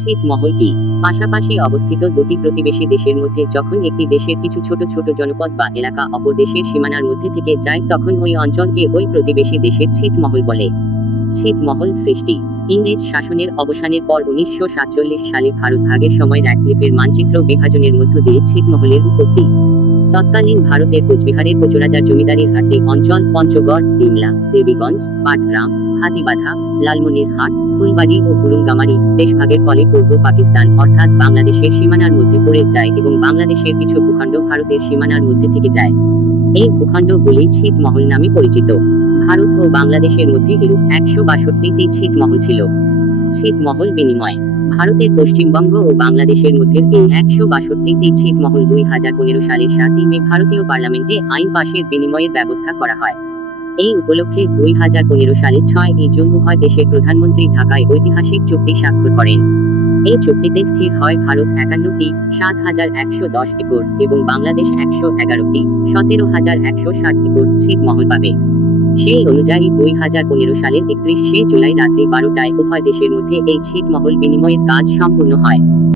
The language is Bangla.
ছিটমহল কি? পাশাপাশি অবস্থিত দুটি প্রতিবেশী দেশের মধ্যে যখন একটি দেশের কিছু ছোট ছোট জনপদ বা এলাকা অপর দেশের সীমানার মধ্যে থেকে যায় তখন ওই অঞ্চলকে ওই প্রতিবেশী দেশের ছিটমহল বলে। ছিটমহল সৃষ্টি। ইংরেজ শাসনের অবসানের পর 1947 সালে ভারত ভাগের সময় র্যাডক্লিফের মানচিত্র বিভাজনের মধ্য দিয়ে ছিটমহলের উৎপত্তি। তৎকালীন ভারতের কোচবিহারের কোচরাজার জমিদারির 8টি অঞ্চল পঞ্চগড়, ডিমলা, দেবীগঞ্জ, পাটগ্রাম, হাতিবাঁধা, লালমনিরহাট, ফুলবাড়ি ও হুড়ুঙ্গামারি দেশভাগের ফলে পূর্ব পাকিস্তান অর্থাৎ বাংলাদেশের সীমানার মধ্যে পড়ে যায় এবং বাংলাদেশের কিছু ভূখণ্ড ভারতের সীমানার মধ্যে থেকে যায়। এই ভূখণ্ডগুলি ছিটমহল নামে পরিচিত। ভারত ও বাংলাদেশের মধ্যে এরূপ 162টি ছিটমহল ছিল। ছিটমহল বিনিময়। ভারতের পশ্চিমবঙ্গ ও বাংলাদেশের মধ্যে এই 162টি ছিটমহল 2015 সালের 7 মে ভারতীয় পার্লামেন্টে আইন পাশের বিনিময়ের ব্যবস্থা করা হয়। এই উপলক্ষে 2015 সালের 6 জুন উভয় দেশের প্রধানমন্ত্রী ঢাকায় ঐতিহাসিক চুক্তি স্বাক্ষর করেন। এই চুক্তিতে স্থির হয় ভারত 51টি 7,110 একর এবং বাংলাদেশ 111টি 17,160 একর ছিটমহল পাবে। সেই অনুযায়ী 2015 সালের 31 জুলাই রাত্রি 12টায় উভয় দেশের মধ্যে এই ছিটমহল বিনিময়ের কাজ সম্পূর্ণ হয়।